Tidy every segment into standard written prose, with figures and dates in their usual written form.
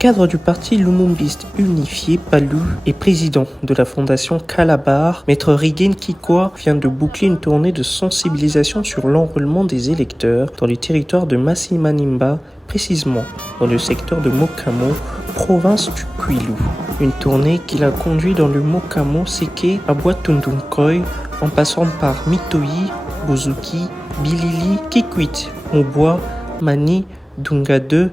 Cadre du parti lumumbiste unifié, Palou est président de la fondation Calabar. Maître Riguen Kikwa vient de boucler une tournée de sensibilisation sur l'enrôlement des électeurs dans le territoire de Masimanimba, précisément dans le secteur de Mokamo, province du Kwilu. Une tournée qu'il a conduit dans le Mokamo Seke à Boitundunkoy, en passant par Mitoyi, Bozuki, Bilili, Kikwit, Mobwa, Mani, Dunga 2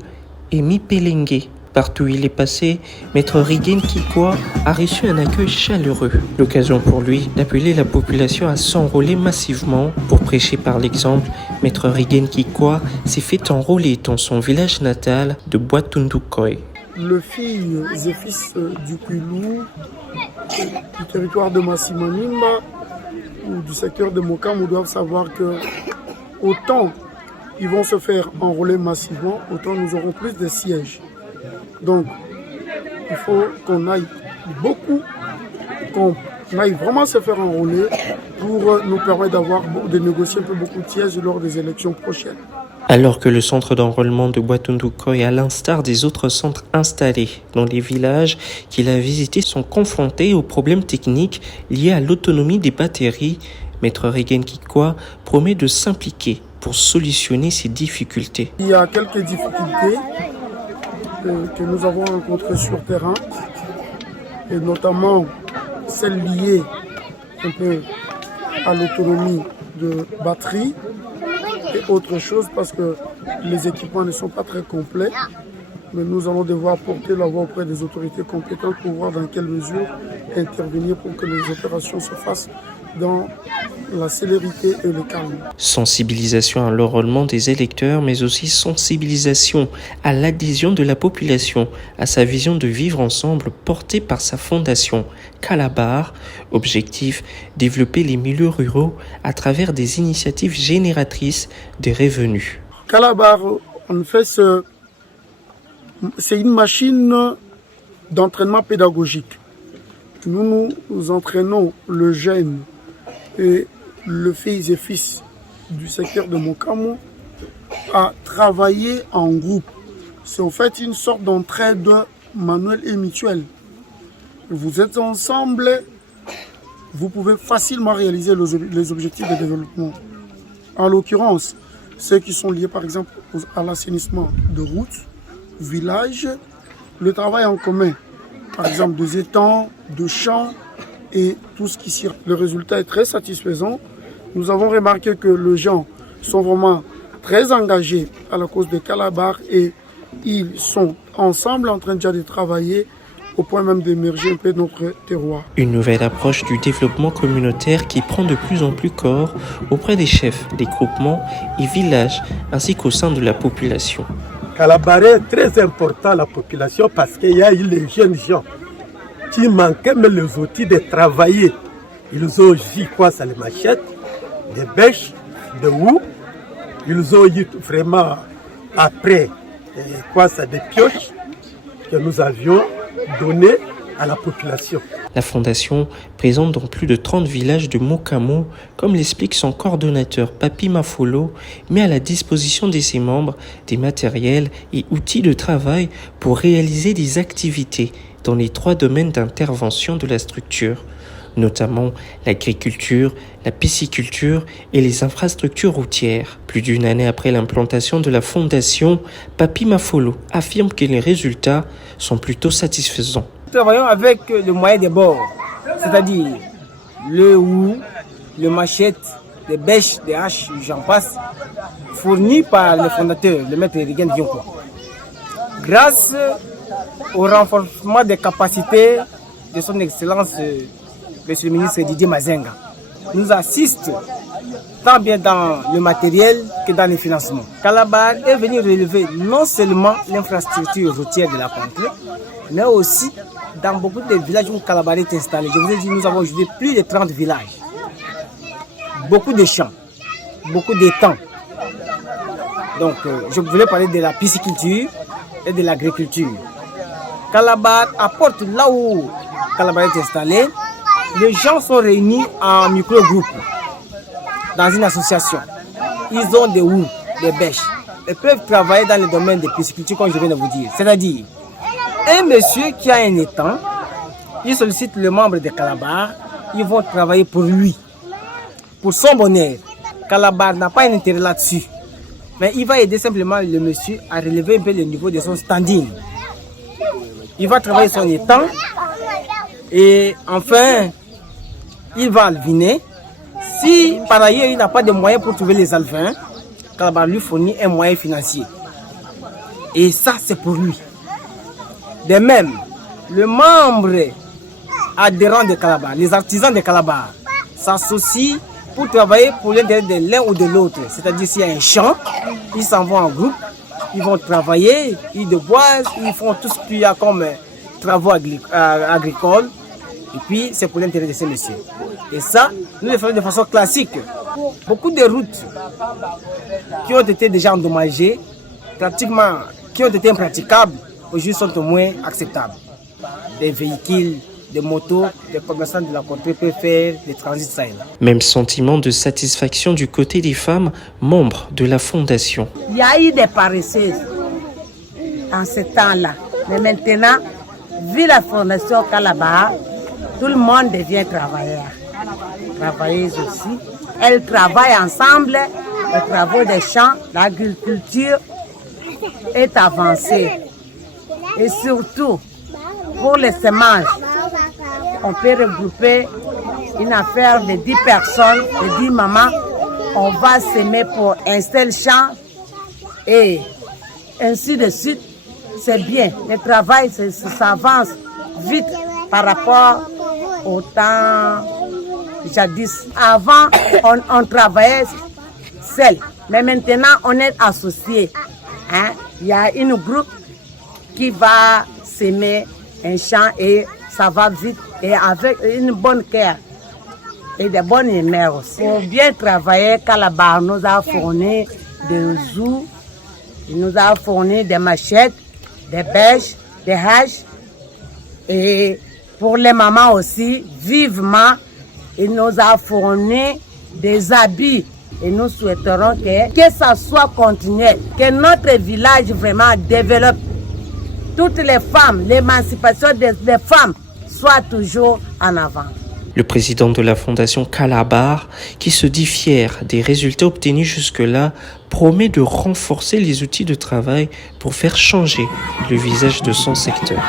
et Mipelenge. Partout où il est passé, Maître Riguen Kikwa a reçu un accueil chaleureux. L'occasion pour lui d'appeler la population à s'enrôler massivement. Pour prêcher par l'exemple, Maître Riguen Kikwa s'est fait enrôler dans son village natal de Boitundunkoy. Les filles et fils du Kwilu, du territoire de Masimanimba ou du secteur de Mokamo doivent savoir que autant ils vont se faire enrôler massivement, autant nous aurons plus de sièges. Donc, il faut qu'on aille beaucoup, qu'on aille vraiment se faire enrôler pour nous permettre de négocier un peu beaucoup de sièges lors des élections prochaines. Alors que le centre d'enrôlement de Boitundunkoy, à l'instar des autres centres installés dans les villages qu'il a visités, sont confrontés aux problèmes techniques liés à l'autonomie des batteries, Maître Riguen Kikwa promet de s'impliquer pour solutionner ces difficultés. Il y a quelques difficultés que nous avons rencontrées sur terrain, et notamment celles liées un peu à l'autonomie de batterie et autre chose, parce que les équipements ne sont pas très complets. Mais nous allons devoir porter la voix auprès des autorités compétentes pour voir dans quelle mesure intervenir pour que les opérations se fassent dans la célérité et le calme. Sensibilisation à l'enrôlement des électeurs, mais aussi sensibilisation à l'adhésion de la population à sa vision de vivre ensemble portée par sa fondation Calabar. Objectif, développer les milieux ruraux à travers des initiatives génératrices de revenus. Calabar, en fait, c'est une machine d'entraînement pédagogique. Nous entraînons le jeune et le fils et fils du secteur de Mokamo à travailler en groupe. C'est en fait une sorte d'entraide manuelle et mutuelle. Vous êtes ensemble, vous pouvez facilement réaliser les objectifs de développement. En l'occurrence, ceux qui sont liés par exemple à l'assainissement de routes, villages, le travail en commun, par exemple des étangs, de champs et tout ce qui circule. Le résultat est très satisfaisant. Nous avons remarqué que les gens sont vraiment très engagés à la cause de Calabar et ils sont ensemble en train déjà de travailler au point même d'émerger un peu notre terroir. Une nouvelle approche du développement communautaire qui prend de plus en plus corps auprès des chefs des groupements et villages ainsi qu'au sein de la population. Calabar est très important à la population parce qu'il y a eu les jeunes gens qui manquaient même les outils de travailler. Ils ont eu quoi, ça les machettes, des bêches, des houes. Ils ont eu vraiment après quoi, ça des pioches que nous avions données à la population. La fondation, présente dans plus de 30 villages de Mokamo, comme l'explique son coordonnateur Papi Mafolo, met à la disposition de ses membres des matériels et outils de travail pour réaliser des activités dans les 3 domaines d'intervention de la structure, notamment l'agriculture, la pisciculture et les infrastructures routières. Plus d'une année après l'implantation de la fondation, Papi Mafolo affirme que les résultats sont plutôt satisfaisants. Nous travaillons avec le moyen des bords, c'est-à-dire le hou, le machette, les bêches, les haches, j'en passe, fournis par le fondateur, le maître Riguen Kikwa. Grâce au renforcement des capacités de son Excellence, Monsieur le ministre Didier Mazenga, nous assiste tant bien dans le matériel que dans les financements. Calabar est venu relever non seulement l'infrastructure routière de la contrée, mais aussi dans beaucoup de villages où Calabar est installé. Je vous ai dit, nous avons aujourd'hui plus de 30 villages. Beaucoup de champs, beaucoup d'étangs. Donc, je voulais parler de la pisciculture et de l'agriculture. Calabar apporte là où Calabar est installé. Les gens sont réunis en micro-groupes dans une association. Ils ont des houes, des bêches. Ils peuvent travailler dans le domaine de pisciculture, comme je viens de vous dire. C'est-à-dire, un monsieur qui a un étang, il sollicite le membre de Calabar, ils vont travailler pour lui, pour son bonheur. Calabar n'a pas un intérêt là-dessus, mais il va aider simplement le monsieur à relever un peu le niveau de son standing. Il va travailler son étang et enfin, il va alviner. Si par ailleurs il n'a pas de moyens pour trouver les alvins, Calabar lui fournit un moyen financier. Et ça, c'est pour lui. De même, le membre adhérent de Calabar, les artisans de Calabar, s'associent pour travailler pour l'intérêt de l'un ou de l'autre. C'est-à-dire s'il y a un champ, ils s'en vont en groupe, ils vont travailler, ils déboisent, ils font tout ce qu'il y a comme travaux agricoles. Et puis, c'est pour l'intérêt de ces messieurs. Et ça, nous le faisons de façon classique. Beaucoup de routes qui ont été déjà endommagées, pratiquement, qui ont été impraticables, aujourd'hui sont au moins acceptables. Des véhicules, des motos, des commerçants de la contrée peuvent faire des transits ça et là. Même sentiment de satisfaction du côté des femmes membres de la fondation. Il y a eu des paresseuses en ce temps-là. Mais maintenant, vu la fondation Calabar, tout le monde devient travailleur. Travailleuse aussi. Elles travaillent ensemble. Les travaux des champs, l'agriculture est avancée. Et surtout, pour les semences, on peut regrouper une affaire de 10 personnes, de 10 mamans. On va semer pour un seul champ et ainsi de suite. C'est bien. Le travail, ça avance vite par rapport au temps jadis. Avant, on travaillait seul, mais maintenant, on est associés. Hein? Il y a une groupe qui va s'aimer un champ et ça va vite et avec une bonne cœur et de bonnes humeurs aussi. Pour bien travailler, Calabar nous a fourni des zoos, il nous a fourni des machettes, des bêches, des haches et pour les mamans aussi, vivement, il nous a fourni des habits. Et nous souhaiterons que ça soit continuel, que notre village vraiment développe. Toutes les femmes, l'émancipation des femmes soit toujours en avant. Le président de la fondation Calabar, qui se dit fier des résultats obtenus jusque-là, promet de renforcer les outils de travail pour faire changer le visage de son secteur.